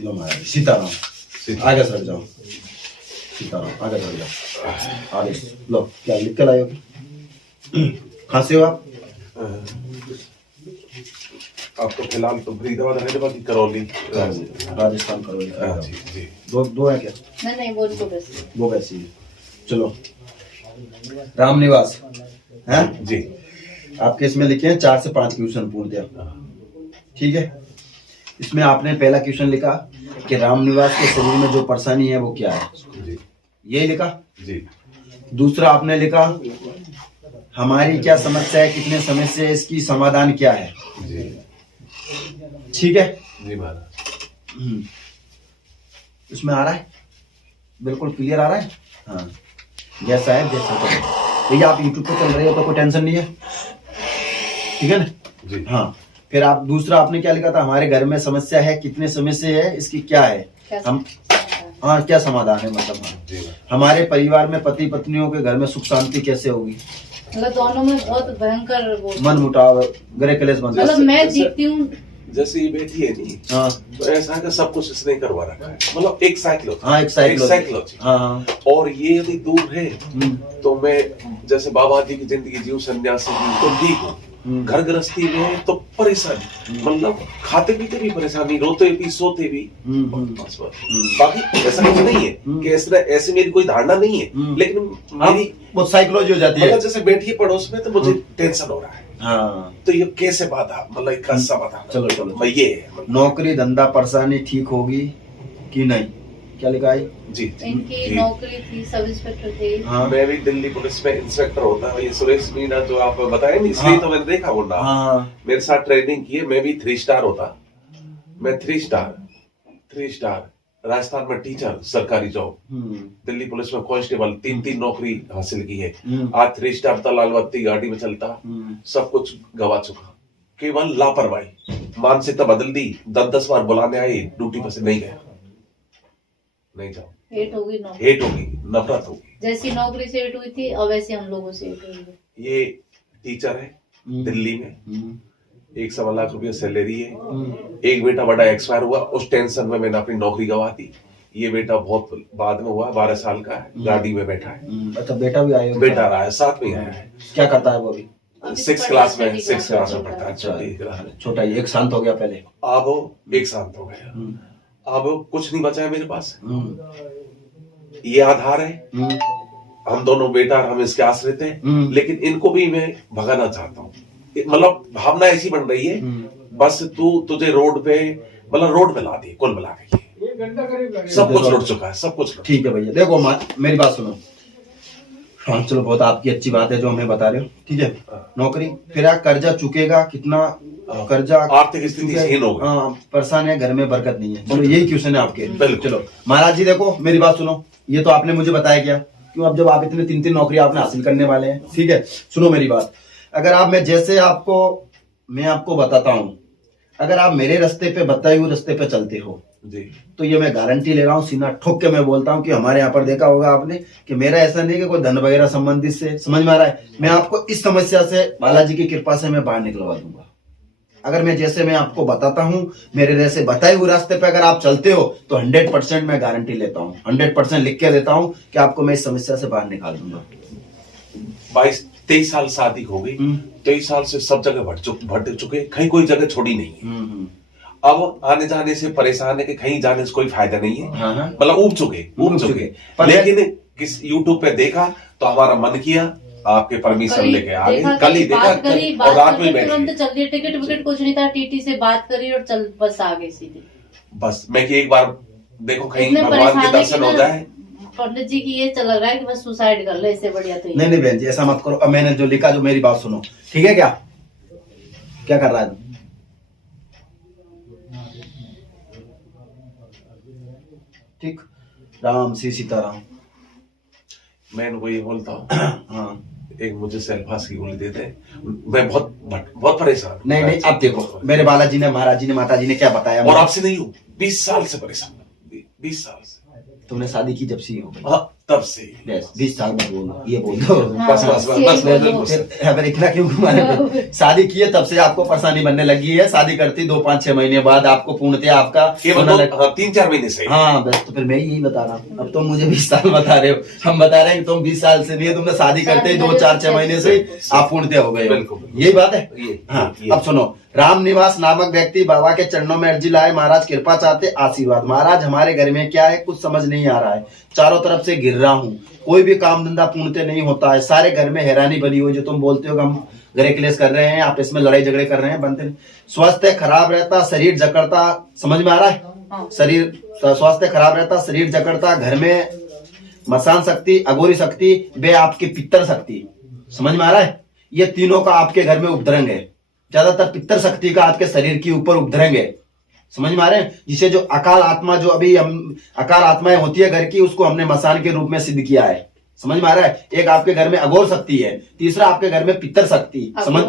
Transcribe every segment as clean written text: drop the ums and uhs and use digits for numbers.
लो महाराज सीताराम, आगे सर जाओ, सीताराम आगे सर जाओ, आगे लो। क्या लिख के लाए हो? कहाँ से हो आप? आपको फिलहाल तो फरीदाबाद हैदराबाद की करौली, राजस्थान करौली। जी जी। दो है क्या? नहीं वो वो वैसी है। चलो राम निवास है जी। आपके इसमें लिखे हैं 4 से 5 क्वेश्चन पूर्णतः, ठीक है। इसमें आपने पहला क्वेश्चन लिखा कि राम निवास के शरीर में जो परेशानी है वो क्या है, जी यही लिखा जी। दूसरा आपने लिखा हमारी क्या समस्या है, कितने समय से, इसकी समाधान क्या है, जी ठीक है। जी महाराज। इसमें आ रहा है, बिल्कुल क्लियर आ रहा है। हाँ जैसा है जैसा तो भैया आप यूट्यूब पे चल रहे हो तो कोई टेंशन नहीं है, ठीक है ना जी। हाँ फिर आप दूसरा आपने क्या लिखा था, हमारे घर में समस्या है, कितने समय से है, इसकी क्या है, हम हाँ क्या समाधान है, मतलब हाँ जी। हमारे परिवार में पति पत्नियों के घर में सुख शांति कैसे होगी, मतलब दोनों में बहुत भयंकर वो मन मुटाव गृह कलेश बन मतलब मैं देखती हूँ जैसे ये बैठी है नहीं, हाँ तो ऐसा है कि सब कुछ इसने करवा रखा है, मतलब एक साइकिल, हाँ एक साइकोलॉजी हाँ। हाँ और ये यदि दूर है तो मैं जैसे बाबा जी की जिंदगी जीव, सन्यासी जी तो ठीक हूँ, घर गृहस्थी में तो परेशानी, मतलब खाते पीते भी परेशानी, रोते भी सोते भी, बस बस। बाकी ऐसा कुछ नहीं है कि ऐसी मेरी कोई धारणा नहीं है, लेकिन मेरी वो साइकोलॉजी हो जाती है। मतलब जैसे बैठी है पड़ोस में तो मुझे टेंशन हो रहा है, हाँ तो ये कैसे बाधा, मतलब इसका समाधान चलो चलो मैं ये है, मतलब नौकरी धंधा परेशानी ठीक होगी कि नहीं, क्या लिखा है? जी इनकी जी। नौकरी थी, सब इंस्पेक्टर थे। हाँ मैं भी दिल्ली पुलिस में इंस्पेक्टर होता है, ये सुरेश मीना जो आप बताए नहीं, इसलिए तो मैंने देखा वो नाम, हाँ मेरे साथ ट्रेनिंग की है, मैं भी 3 स्टार होता, मैं 3 स्टार राजस्थान में टीचर, सरकारी जॉब, दिल्ली पुलिस में कांस्टेबल, 3 नौकरी हासिल की है, आज 3 स्टार था, लाल बत्ती गाड़ी में चलता, सब कुछ गवा चुका, केवल लापरवाही, मानसिकता बदल दी, 10-10 बार बुलाने आए, ड्यूटी पर से नहीं गया, नहीं जाओ, हेट होगी नौकरी, हेट होगी, नफरत होगी। जैसी नौकरी से हेट हुई थी और वैसे हम लोगों से हेट हुई। ये टीचर है दिल्ली में, 1 लाख रुपया सैलरी है, एक बेटा बड़ा एक्सपायर हुआ, उस टेंशन में मैंने अपनी नौकरी गवा दी, ये बेटा बहुत बाद में हुआ, 12 साल का है, गाड़ी में बैठा है। अच्छा बेटा भी आया, बेटा रहा है, साथ में आया है, क्या करता है वो अभी? 6 क्लास में पढ़ता है, छोटी क्लास में। छोटा ही 1 शांत हो गया पहले, अब 1 शांत हो गया, अब कुछ नहीं बचा है मेरे पास, ये आधार है, हम दोनों बेटा हम इसके आश्रित हैं, लेकिन इनको भी मैं भगाना चाहता हूँ, मतलब भावना ऐसी बन रही है, बस तुझे रोड पे, मतलब रोड पे ला दिए, कुल मिला के सब कुछ लुट चुका है, सब कुछ। ठीक है भैया देखो मेरी बात सुनो, हाँ चलो बहुत आपकी अच्छी बात है जो हमें बता रहे हो, ठीक है। नौकरी फिर कर्जा चुकेगा, कितना कर्जा, आर्थिक स्थिति हीन होगी, परेशान है, घर में बरकत नहीं है, चलो यही क्वेश्चन है आपके। बिल्कुल। चलो महाराज जी देखो मेरी बात सुनो, ये तो आपने मुझे बताया क्या, क्यों अब जब आप इतने 3 नौकरी आपने हासिल करने वाले हैं, ठीक है। सुनो मेरी बात, अगर आप मैं आपको बताता हूँ, अगर आप मेरे रास्ते पे बताए हुए रास्ते पे चलते हो जी, तो ये मैं गारंटी ले रहा हूँ, सीना ठोक के मैं बोलता हूँ कि हमारे यहाँ पर देखा होगा आपने कि मेरा ऐसा नहीं कि कोई धन वगैरह संबंधित से, समझ में आ रहा है, मैं आपको इस समस्या से बालाजी की कृपा से मैं बाहर निकलवा दूंगा। अगर मैं आपको बताता हूँ, मेरे जैसे बताए हुए रास्ते पे अगर आप चलते हो तो 100% मैं गारंटी लेता हूँ, 100% लिख के देता हूँ कि आपको मैं इस समस्या से बाहर निकाल दूंगा। 22-23 साल शादी हो गई, 23 साल से सब जगह भट चुके, कहीं कोई जगह छोड़ी नहीं है, अब आने जाने से परेशान है कि कहीं जाने से कोई फायदा नहीं है, मतलब ऊब चुके, लेकिन किस यूट्यूब पे देखा तो हमारा मन किया, आपके परमिशन लेके आ गए, कल ही देखा और रात में बैठे, तुरंत चल दिए, टिकट विकेट कुछ नहीं था, टीटी से बात करी और चल बस आ गए सीधे, बस मैं कि एक बार देखो कहीं भगवान के दर्शन हो जाए। पंडित जी की ये चल रहा है कि बस सुसाइड कर ले, इससे बढ़िया तो नहीं बहन जी ऐसा मत करो, अब मैंने जो लिखा, जो मेरी बात सुनो, ठीक है। क्या कर रहा है? ठीक, राम सी सीताराम। मैं इनको ये बोलता हूँ हाँ एक मुझे सेल्फास की गोली देते हैं, मैं बहुत परेशान। नहीं अब देखो मेरे बालाजी ने, महाराज जी ने, माता जी ने क्या बताया, और आपसे नहीं हूँ, 20 साल से परेशान, 20 साल से। तुमने शादी की जब से हो गई? हाँ तब से 20 साल में बोलो, ये बोल दो। बस बस बस बस यही बिल्कुल सही। फिर इतना क्यों घुमाने? शादी किए तब से आपको परेशानी बनने लगी है, शादी करती 2-5-6 महीने बाद आपको पूर्णतया आपका केवल होने लग- 3-4 महीने से। हाँ बस, तो फिर मैं यही बता रहा हूँ। अब तुम मुझे 20 साल बता रहे हो, हम बता रहे हैं कि तुम 20 साल से नहीं है, तुमने शादी करते ही 2-4-6 महीने से आप पूर्णतया हो गए हो। बिल्कुल। यही बात है। ये हाँ, ये- अब सुनो। राम निवास नामक व्यक्ति बाबा के चरणों में अर्जी लाए, महाराज कृपा चाहते, आशीर्वाद। महाराज हमारे घर में क्या है, कुछ समझ नहीं आ रहा है, चारों तरफ से घिर रहा हूँ, कोई भी काम धंधा पूर्णतः नहीं होता है, सारे घर में हैरानी बनी हुई। जो तुम बोलते हो कि हम घरे क्लेश कर रहे हैं, आप इसमें लड़ाई झगड़े कर रहे हैं, बनते नहीं। स्वास्थ्य खराब रहता, शरीर जकड़ता, समझ में आ रहा है? शरीर स्वास्थ्य खराब रहता, शरीर जकड़ता, घर में मसान शक्ति, अघोरी शक्ति, वे आपकी पित्तर शक्ति, समझ में आ रहा है? ये तीनों का आपके घर में उपद्रंग है। ज्यादातर पित्तर शक्ति का आपके शरीर के ऊपर उपद्रंग है, समझ में आ रहे हैं? जिसे जो अकाल आत्मा, जो अभी हम अकाल आत्माएं होती है घर की, उसको हमने मसान के रूप में सिद्ध किया है, समझ में आ रहा है? एक आपके घर में अघोर शक्ति है, तीसरा आपके घर में पित्तर शक्ति, समझ,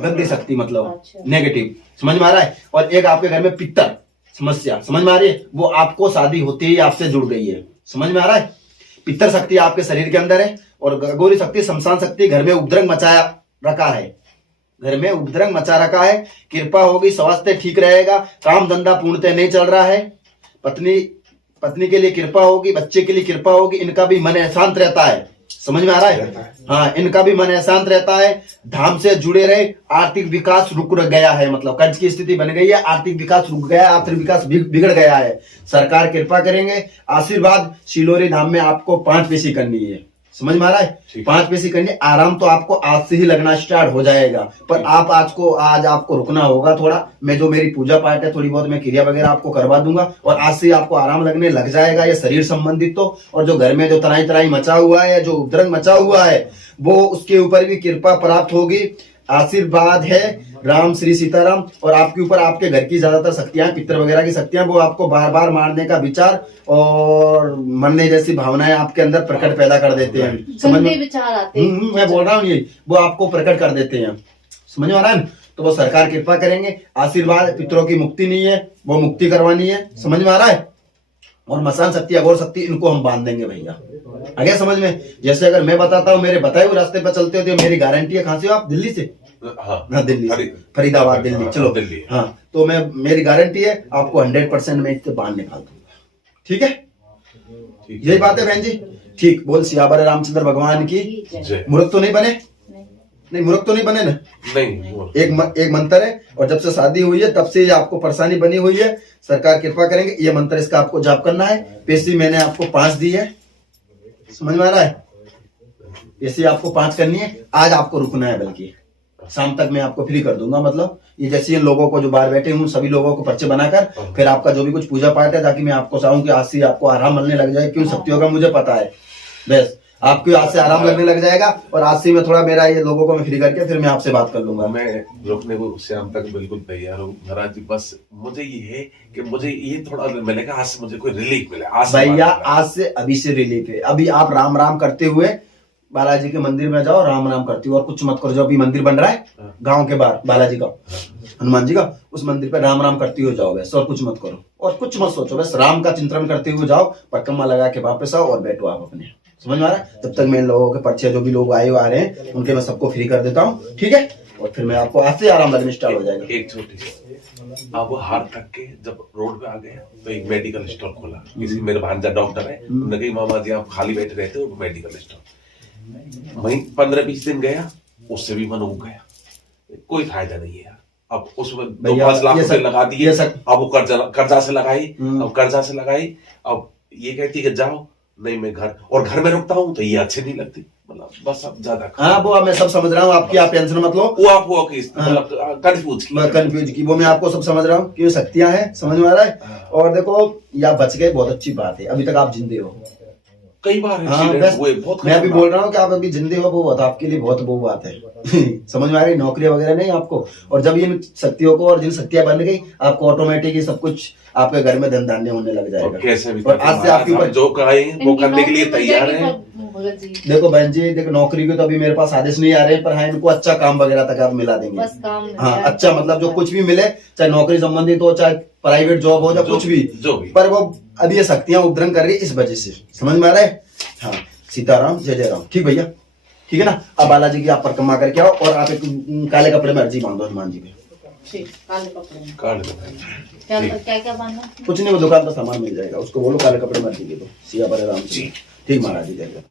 गंदी शक्ति मतलब अच्छा। नेगेटिव, समझ में आ रहा है? और एक आपके घर में पित्तर समस्या, समझ में आ रही है? वो आपको शादी होते ही आपसे जुड़ गई है, समझ में आ रहा है? पित्तर शक्ति आपके शरीर के अंदर है, और अघोरी शक्ति, शमशान शक्ति घर में उपद्रंग मचाया रखा है, घर में उपद्रंग मचा रखा है। कृपा होगी, स्वास्थ्य ठीक रहेगा, काम धंधा पूर्णतः नहीं चल रहा है, पत्नी के लिए कृपा होगी, बच्चे के लिए कृपा होगी, इनका भी मन अशांत रहता है, समझ में आ रहा है? हाँ, इनका भी मन अशांत रहता है, धाम से जुड़े रहे, आर्थिक विकास रुक गया है, मतलब कर्ज की स्थिति बन गई है, आर्थिक विकास रुक गया है, आर्थिक विकास बिगड़ गया है, सरकार कृपा करेंगे, आशीर्वाद। शिलोरी धाम में आपको 5 पेशी करनी है, समझ में आ रहा है? 5 पेशी करनी, आराम तो आपको आज से ही लगना स्टार्ट हो जाएगा, पर आप आज आपको रुकना होगा थोड़ा। मैं जो मेरी पूजा पाठ है, थोड़ी बहुत मैं क्रिया वगैरह आपको करवा दूंगा, और आज से आपको आराम लगने लग जाएगा, ये शरीर संबंधित तो। और जो घर में जो तराई तराई मचा हुआ है, जो उपद्रव मचा हुआ है, वो उसके ऊपर भी कृपा प्राप्त होगी, आशीर्वाद है, राम श्री सीताराम। और आपके ऊपर आपके घर की ज्यादातर शक्तियां, पितर वगैरह की शक्तियां, वो आपको बार बार मारने का विचार और मरने जैसी भावनाएं आपके अंदर प्रकट पैदा कर देते हैं, समझ गंदे में? विचार आते हैं। मैं बोल रहा हूँ, ये वो आपको प्रकट कर देते हैं, समझ में आ रहा है? तो वो सरकार कृपा करेंगे, आशीर्वाद। पितरों की मुक्ति नहीं है, वो मुक्ति करवानी है, समझ में आ रहा है? और मसान शक्ति, अघोर शक्ति, इनको हम बांध देंगे भैया, आ गया समझ में? जैसे अगर मैं बताता हूँ, मेरे बताए हुए रास्ते पर चलते हो, तो मेरी गारंटी है। कहाँ से हो आप? दिल्ली से? हाँ, दिल्ली से, फरीदाबाद, दिल्ली। चलो दिल्ली। हाँ, तो मेरी गारंटी है, आपको 100% मैं इससे बाहर निकाल दूंगा, ठीक है? यही बात है बहन जी, ठीक। बोल सियावर रामचंद्र भगवान की जय। मूर्ख तो नहीं बने? नहीं, मूर्ख तो नहीं बने ना? नहीं, एक मंत्र है, और जब से शादी हुई है तब से ये आपको परेशानी बनी हुई है, सरकार कृपा करेंगे। ये मंत्र इसका आपको जाप करना है। पेशी मैंने आपको 5 दी है, समझ में आ रहा है? पेशी आपको 5 करनी है, आज आपको रुकना है, बल्कि शाम तक मैं आपको फ्री कर दूंगा। मतलब ये जैसे इन लोगों को जो बाहर बैठे हूँ, सभी लोगों को पर्चे बनाकर, फिर आपका जो भी कुछ पूजा पाठ है, ताकि मैं आपको चाहूँ कि आज से आपको आराम मिलने लग जाए। क्यों शक्तियों का मुझे पता है, बस आपको आज से आराम लगने लग जाएगा। और आज से मैं थोड़ा मेरा ये लोगों को मैं फ्री करके फिर मैं आपसे बात कर लूंगा। मैं रुकने को शाम तक बिल्कुल तैयार हूँ महाराज जी। बस मुझे ये है कि मुझे ये थोड़ा मिलेगा, आज से मुझे कोई रिलीफ मिले। आज से भैया बात आज से अभी से रिलीफ है। अभी आप राम राम करते हुए बालाजी के मंदिर में जाओ, राम राम करते हुए, और कुछ मत करो। जो अभी मंदिर बन रहा है गांव के बाहर बालाजी का, हनुमान जी का, उस मंदिर पे राम राम करते हुए जाओ बस, और कुछ मत करो और कुछ मत सोचो, बस राम का चिंतन करते हुए जाओ, परिक्रमा लगा के वापस आओ और बैठो आप अपने। समझ में आ रहा है? तब तक मैं इन लोगों के पर्चे जो भी लोग आए आ रहे हैं उनके मैं सबको फ्री कर देता हूँ, ठीक है? और फिर मैं आपको आज से आराम लगने स्टार्ट हो जाएगा। एक छोटी सी, अब वो हार तक के जब रोड पे आ गए तो एक मेडिकल स्टोर खोला। किसी मेरे भांजा डॉक्टर है, उन्होंने कहा मामा जी आप खाली बैठे रहते हो, मेडिकल स्टोर। वहीं 15-20 दिन गया, उससे भी मन उग गया, कोई फायदा नहीं है यार। अब उसमें 2-5 लाख रुपए लगा दिए, अब वो कर्जा से लगाई, अब कर्जा से लगाई। अब ये कहती है कि जाओ, नहीं मैं घर में रुकता हूँ तो ये अच्छी नहीं लगती, मतलब बस अब ज्यादा। हाँ वो मैं सब समझ रहा हूँ आपकी, आप टेंशन मत लो। वो आप वो मतलब कंफ्यूज की वो मैं आपको सब समझ रहा हूँ कि शक्तियां हैं, समझ में आ रहा है? और देखो या बच गए, बहुत अच्छी बात है, अभी तक आप जिंदे हो। कई बार हाँ, हुए बहुत। मैं अभी बोल रहा हूँ कि आप अभी जिंदे हो, वो आपके लिए बहुत वो बात है। समझ में आ रही, नौकरी वगैरह नहीं आपको। और जब इन शक्तियों को और जिन शक्तियां बन गई, आपको ऑटोमेटिक सब कुछ आपके घर में धन धान्य होने लग और जाएगा। कैसे भी और आज से आपके ऊपर जो कहें वो करने के लिए इनकी नौकरी तैयार मिल है। जाएगी भगत जी, देखो बहन जी, देखो नौकरी के तो अभी मेरे पास आदेश नहीं आ रहे हैं, पर हाँ इनको अच्छा काम वगैरह तक आप मिला देंगे। बस काम मिल हाँ जाए। अच्छा, मतलब जो कुछ भी मिले, चाहे नौकरी संबंधित हो, चाहे प्राइवेट जॉब हो, या जो- कुछ भी, जो भी। पर वो अभी ये शक्तियां उद्धरण कर रही है इस वजह से। समझ में आ रहा है? हाँ, सीताराम जय जय राम। ठीक भैया, ठीक है ना। अब बालाजी की आप परिक्रमा करके आओ, और आप एक काले कपड़े में अर्जी बांधो हनुमान जी पे। ठीक, काले कपड़े में। कार्ड क्या ठीक। क्या क्या बांधना? कुछ नहीं, वो दुकान पर सामान मिल जाएगा, उसको बोलो काले कपड़े में अर्जी दे दो, सिया बड़े राम जी। ठीक महाराज जी, जय जय।